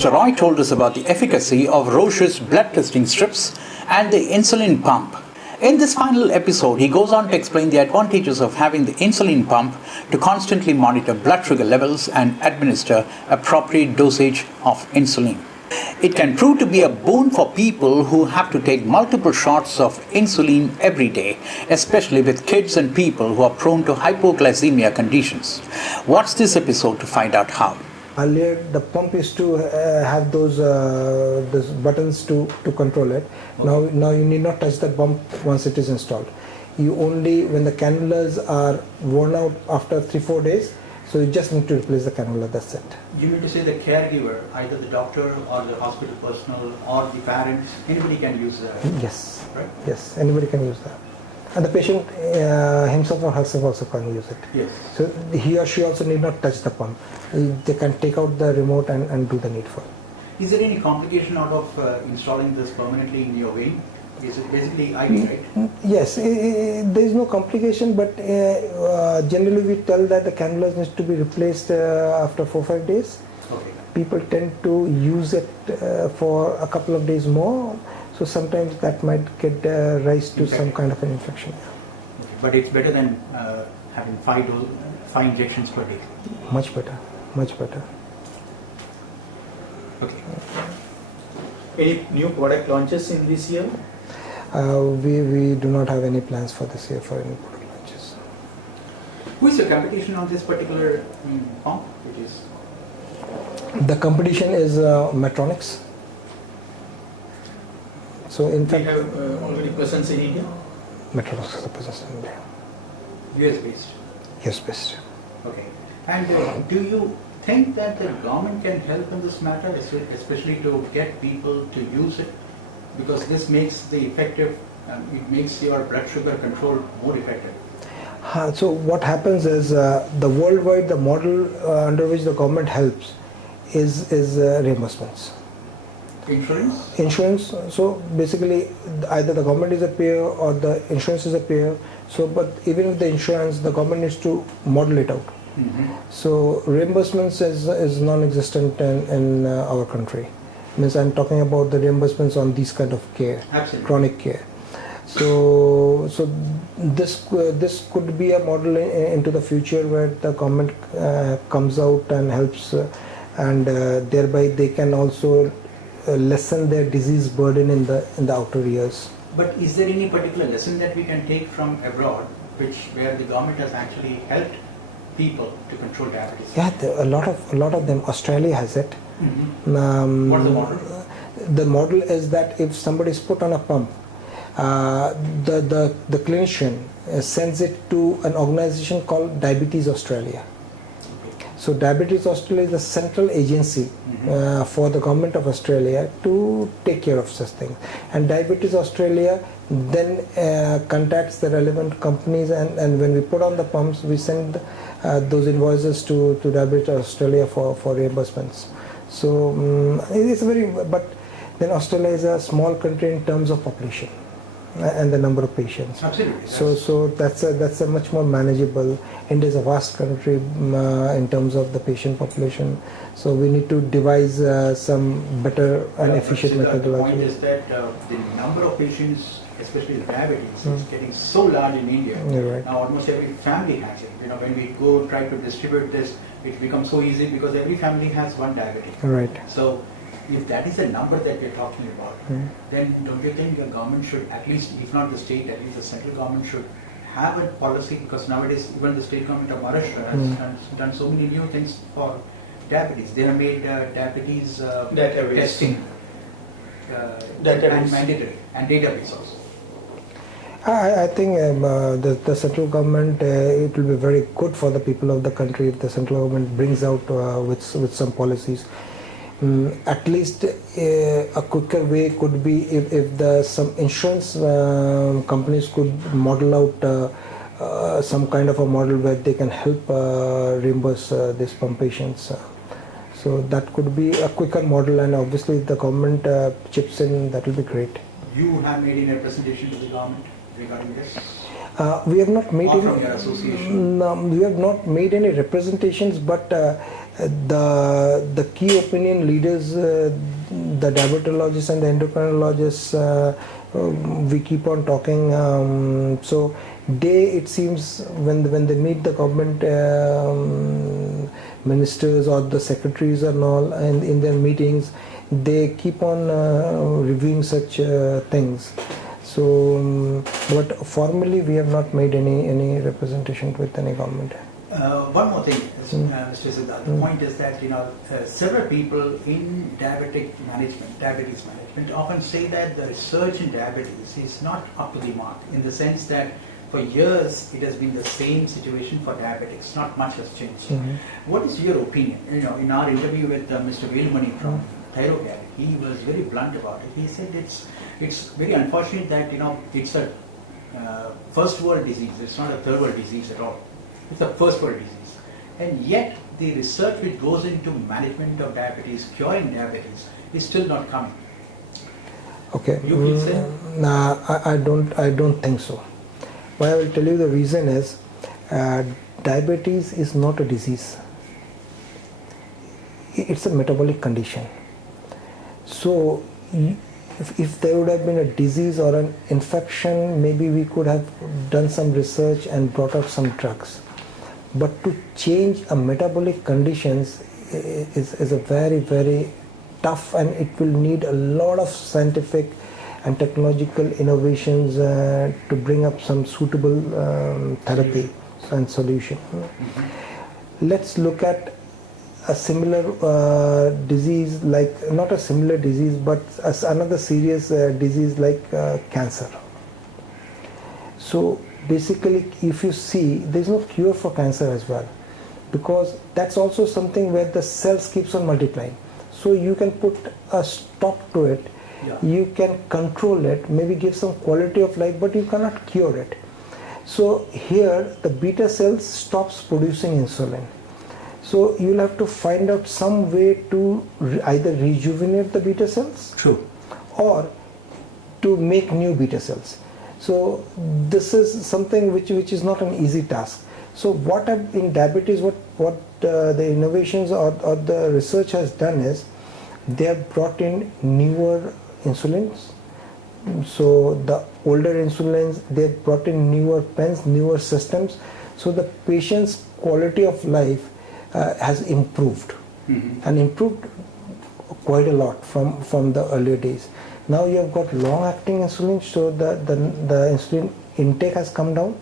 Mr. Roy told us about the efficacy of Roche's blood testing strips and the insulin pump. In this final episode, he goes on to explain the advantages of having the insulin pump to constantly monitor blood sugar levels and administer appropriate dosage of insulin. It can prove to be a boon for people who have to take multiple shots of insulin every day, especially with kids and people who are prone to hypoglycemia conditions. Watch this episode to find out how. Earlier, the pump used to have those buttons to control it. Okay. Now you need not touch the pump once it is installed. You only, when the cannulas are worn out after 3-4 days, so you just need to replace the cannula, that's it. You mean to say the caregiver, either the doctor or the hospital personnel or the parents, anybody can use that? Yes, right? Yes, anybody can use that. And the patient himself or herself also can use it. Yes. So he or she also need not touch the pump. They can take out the remote and do the needful. Is there any complication out of installing this permanently in your vein? Is it basically IV, right? Yes, there is no complication, but generally we tell that the cannulas needs to be replaced after 4-5 days. Okay. People tend to use it for a couple of days more, so sometimes that might get rise to some kind of an infection. Okay. But it's better than having 5 injections per day. Much better, much better. Okay. Any new product launches in this year? We do not have any plans for this year for any product launches. Who is the competition on this particular pump? The competition is Medtronics. So in fact, we have already presence in India? Medtronics has a presence in India. US based? US based. Okay. And do you think that the government can help in this matter, especially to get people to use it? Because this makes it makes your blood sugar control more effective. So what happens is the worldwide, the model under which the government helps is reimbursements. Insurance? Insurance. So basically either the government is a payer or the insurance is a payer. So but even with the insurance, the government needs to model it out. Mm-hmm. So reimbursements is non-existent in our country. Means I'm talking about the reimbursements on these kind of care, absolutely, chronic care. So this could be a model into the future where the government comes out and helps, and thereby they can also lessen their disease burden in the outer years. But is there any particular lesson that we can take from abroad, where the government has actually helped people to control diabetes? Yeah, a lot of them. Australia has it. Mm-hmm. What's the model? The model is that if somebody is put on a pump, the clinician sends it to an organization called Diabetes Australia. Okay. So Diabetes Australia is the central agency for the government of Australia to take care of such things. And Diabetes Australia then contacts the relevant companies, and when we put on the pumps, we send those invoices to Diabetes Australia for reimbursements. So it's but then Australia is a small country in terms of population and the number of patients. Absolutely. So that's a much more manageable. India is a vast country in terms of the patient population. So we need to devise some better and efficient methodology. The point is that the number of patients, especially with diabetes, is getting so large in India. Right. Now almost every family has it. When we go try to distribute this, it becomes so easy because every family has one diabetic. Right. So if that is the number that we're talking about, then don't you think the government should, at least, if not the state, at least the central government should have a policy? Because nowadays even the state government of Maharashtra has done so many new things for diabetes. They have made diabetes testing and mandatory, and database also. I think the central government, it will be very good for the people of the country if the central government brings out with some policies. At least a quicker way could be if some insurance companies could model out some kind of a model where they can help reimburse these pump patients. So that could be a quicker model, and obviously if the government chips in, that will be great. You have made any representation to the government regarding this? We have not made from your association? we have not made any representations, but The key opinion leaders, the diabetologists and the endocrinologists, we keep on talking. So it seems when they meet the government ministers or the secretaries and all, and in their meetings, they keep on reviewing such things. So, but formally, we have not made any representation with any government. One more thing, Mr. Sidhartha. The point is that several people in diabetes management often say that the research in diabetes is not up to the mark, in the sense that for years it has been the same situation for diabetics. Not much has changed. What is your opinion? In our interview with Mr. Velumani from Thyrocare, he was very blunt about it. He said it's very unfortunate that it's a first world disease. It's not a third world disease at all. It's a first world disease, and yet the research which goes into management of diabetes, curing diabetes, is still not coming. Okay. You feel same? Nah, I don't think so. Why I will tell you the reason is, diabetes is not a disease. It's a metabolic condition. So if there would have been a disease or an infection, maybe we could have done some research and brought out some drugs. But to change a metabolic conditions is a very, very tough, and it will need a lot of scientific and technological innovations to bring up some suitable therapy and solution. Let's look at a similar disease, like not a similar disease, but another serious disease like cancer. So basically, if you see, there is no cure for cancer as well, because that's also something where the cells keeps on multiplying. So you can put a stop to it. You can control it, maybe give some quality of life, but you cannot cure it. So here the beta cells stops producing insulin. So you'll have to find out some way to either rejuvenate the beta cells, True, or to make new beta cells. So this is something which is not an easy task. So in diabetes, what the innovations or the research has done is, they have brought in newer insulins. So the older insulins, they have brought in newer pens, newer systems. So the patient's quality of life has improved, and improved quite a lot from the earlier days. Now you have got long-acting insulin, so the insulin intake has come down,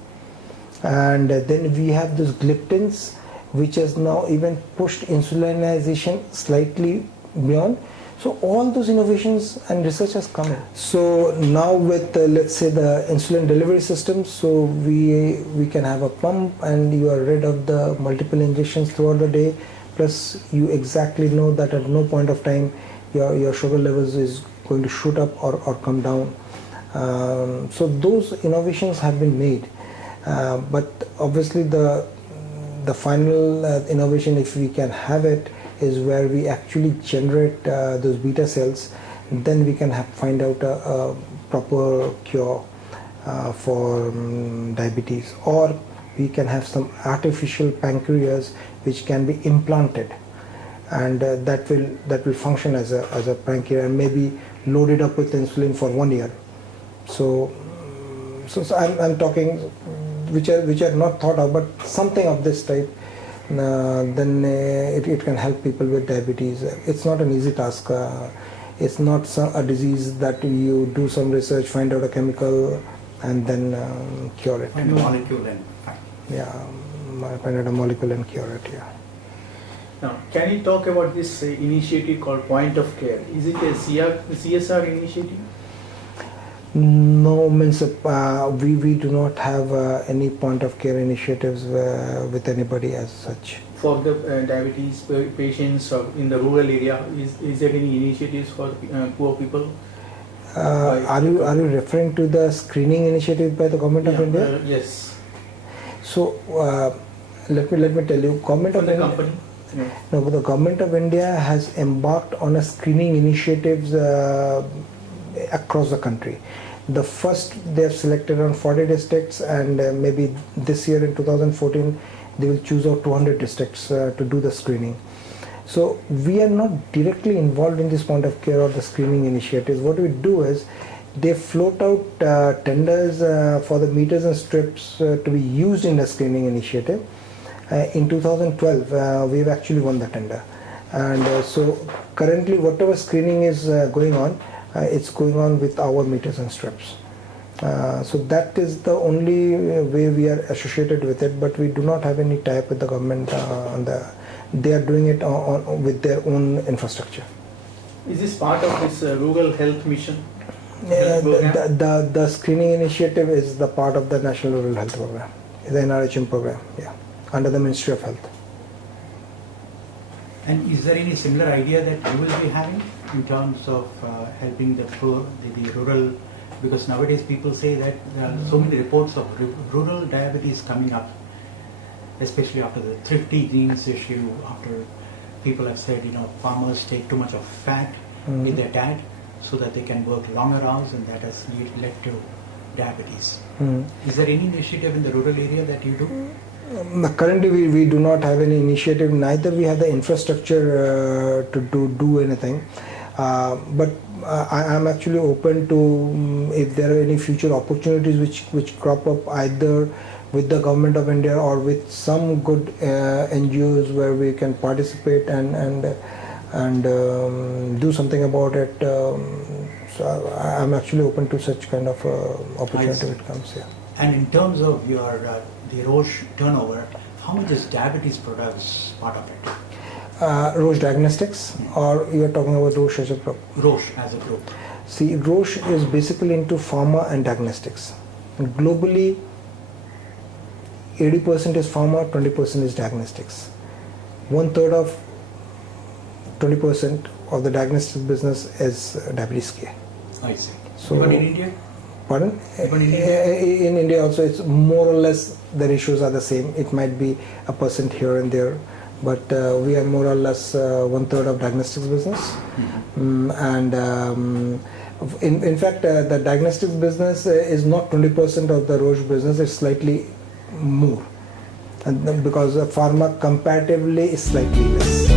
and then we have these gliptins, which has now even pushed insulinization slightly beyond. So all those innovations and research has come in. So now with let's say the insulin delivery system, so we can have a pump, and you are rid of the multiple injections throughout the day. Plus you exactly know that at no point of time your sugar levels is going to shoot up or come down. So those innovations have been made, but obviously the final innovation, if we can have it, is where we actually generate those beta cells. Then we can find out a proper cure for diabetes, or we can have some artificial pancreas which can be implanted, and that will function as a pancreas, and maybe loaded up with insulin for 1 year. So I'm talking which are not thought of, but something of this type. Then it can help people with diabetes. It's not an easy task. It's not a disease that you do some research, find out a chemical, and then cure it. Find a molecule and fine. Yeah, find out a molecule and cure it. Yeah. Now, can you talk about this initiative called Point of Care? Is it a CSR initiative? No, means we do not have any point of care initiatives with anybody as such. For the diabetes patients in the rural area, is there any initiatives for poor people? Are you referring to the screening initiative by the government of India? Yes. So let me tell you, government of India. Company? No, but the government of India has embarked on a screening initiatives across the country. The first, they have selected on 40 districts, and maybe this year in 2014 they will choose out 200 districts to do the screening. So we are not directly involved in this point of care or the screening initiatives. What we do is they float out tenders for the meters and strips to be used in the screening initiative. In 2012, we've actually won the tender. And so currently whatever screening is going on, it's going on with our meters and strips. So that is the only way we are associated with it, but we do not have any tie-up with the government. They are doing it with their own infrastructure. Is this part of this rural health mission? The screening initiative is the part of the National Rural Health Program, the NRHM program, yeah, under the Ministry of Health. And is there any similar idea that you will be having in terms of helping the rural? Because nowadays people say that there are so many reports of rural diabetes coming up, especially after the thrifty genes issue, after people have said, farmers take too much of fat in their diet so that they can work longer hours, and that has led to diabetes. Is there any initiative in the rural area that you do? Currently we do not have any initiative, neither we have the infrastructure to do anything. But I am actually open to if there are any future opportunities which crop up either with the government of India or with some good NGOs where we can participate and do something about it. So I am actually open to such kind of opportunity if it comes here. And in terms of your the Roche turnover, how much is diabetes products part of it? Roche Diagnostics, or you are talking about Roche as a group? Roche as a group. See, Roche is basically into pharma and diagnostics. And globally, 80% is pharma, 20% is diagnostics. 1/3 of 20% of the diagnostics business is diabetes care. I see. So, even in India? Pardon? Even in India? In India also, it's more or less the ratios are the same. It might be a percent here and there, but we are more or less 1/3 of diagnostics business. In fact, the diagnostics business is not 20% of the Roche business. It's slightly more, and because pharma comparatively is slightly less.